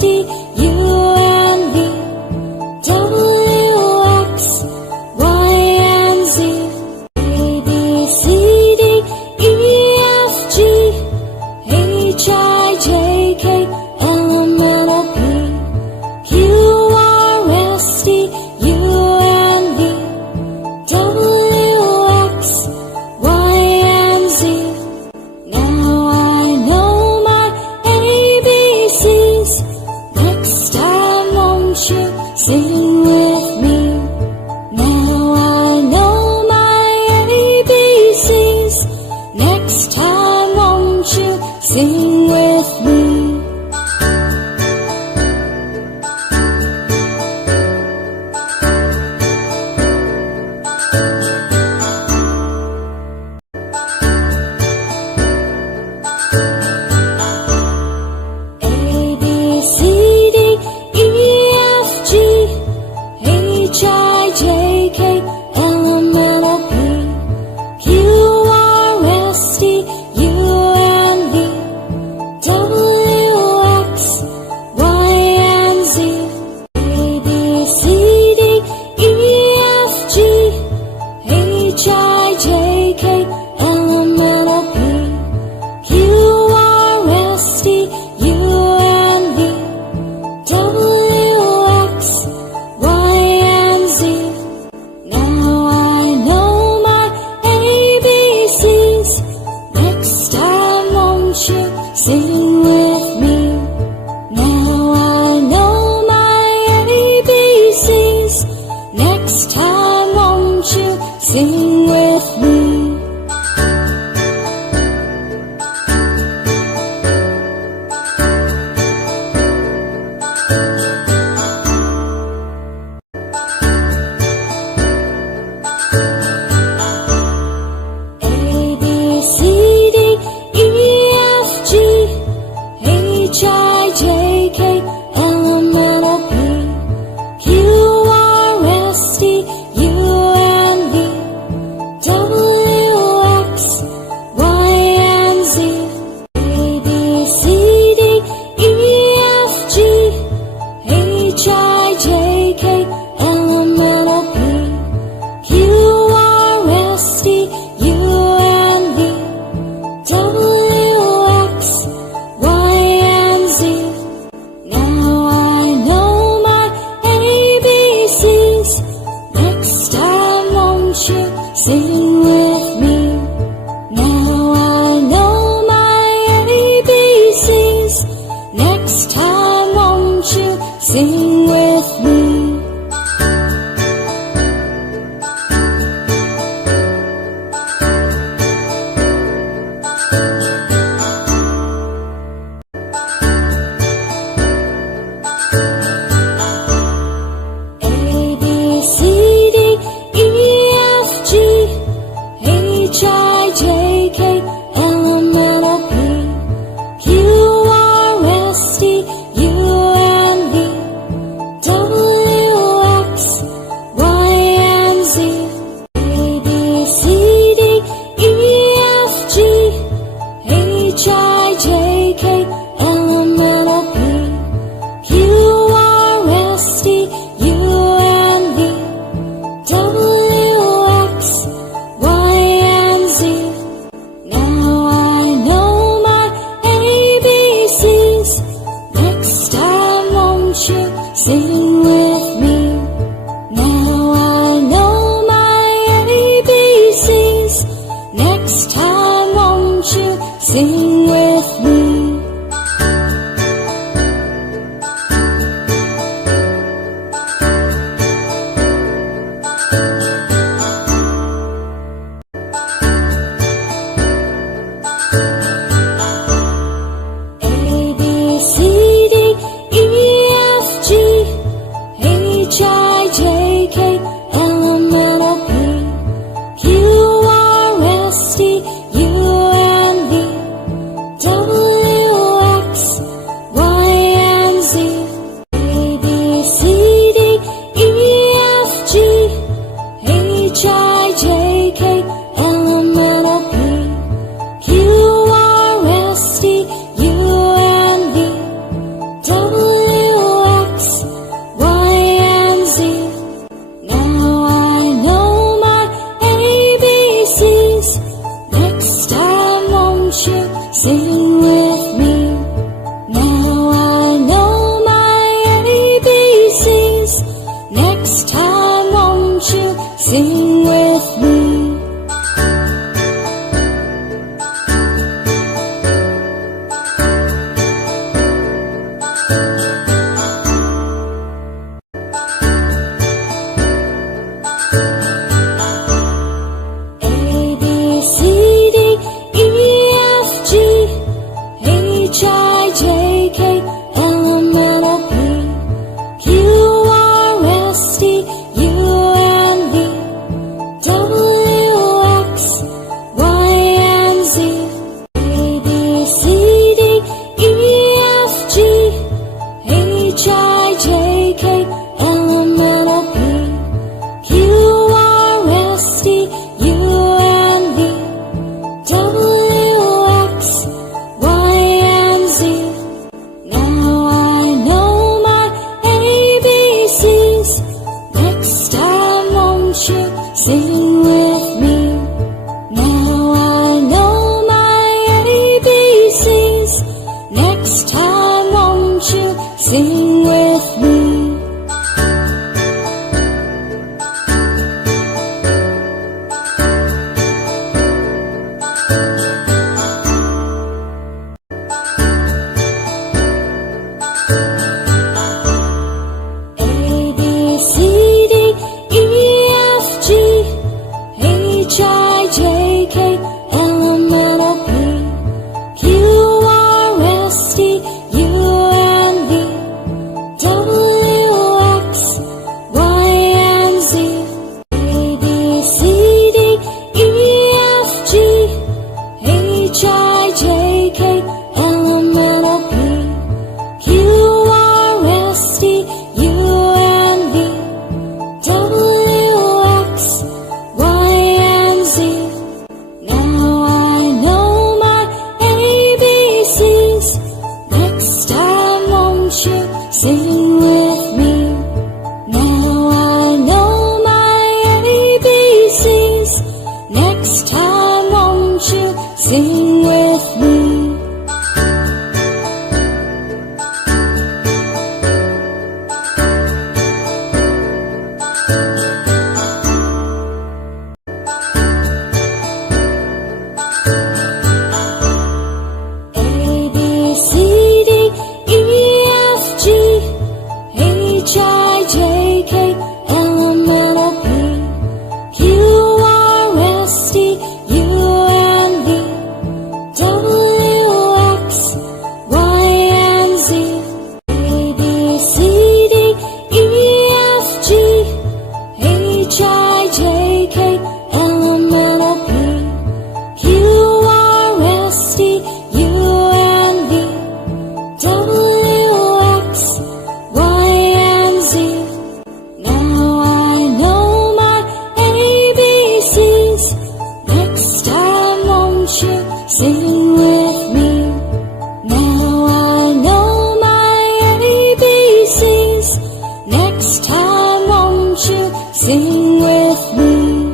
T, U and V, W X Y and Z, A B C D E F G H I J K L M N O P Q R S T U and V, W X Y and Z. Now I know my ABCs. Next time won't you sing with me? Now I know my ABCs. Next time won't you sing with me? A B C D E F G H I J K L M N O P Q R S T U and V, W X Y and Z, A B C D E F G H I J K L M N O P Q R S T U and V, W X Y and Z. Now I know my ABCs. Next time won't you sing with me? Now I know my ABCs. Next time won't you sing with me? A B C D E F G H I J K L M N O P Q R S T U and V, W X Y and Z, A B C D E F G H I J K L M N O P Q R S T U and V, W X Y and Z. Now I know my ABCs. Next time won't you sing with me? Now I know my ABCs. Next time won't you sing with me? A B C D E F G H I J K L M N O P Q R S T U and V, sing with me. Sing with me. Now I know my ABCs. Next time won't you sing with me? Sing with me. Now I know my ABCs. Next time won't you sing with me?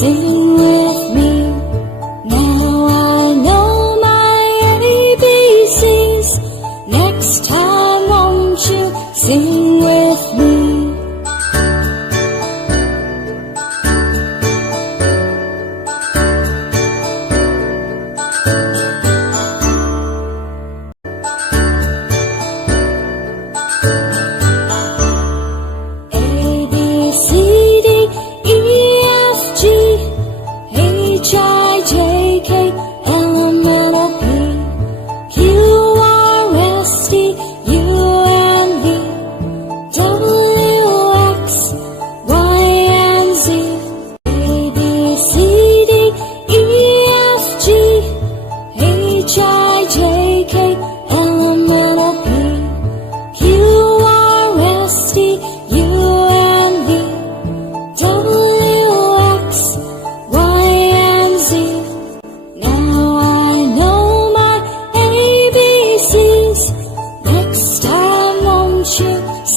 Sing with me. Now I know my ABCs. Next time won't you sing with me?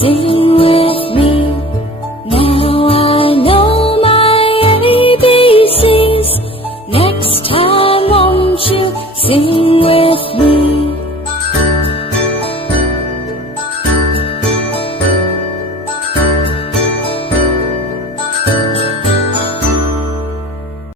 Sing with me. Now I know my ABCs. Next time won't you sing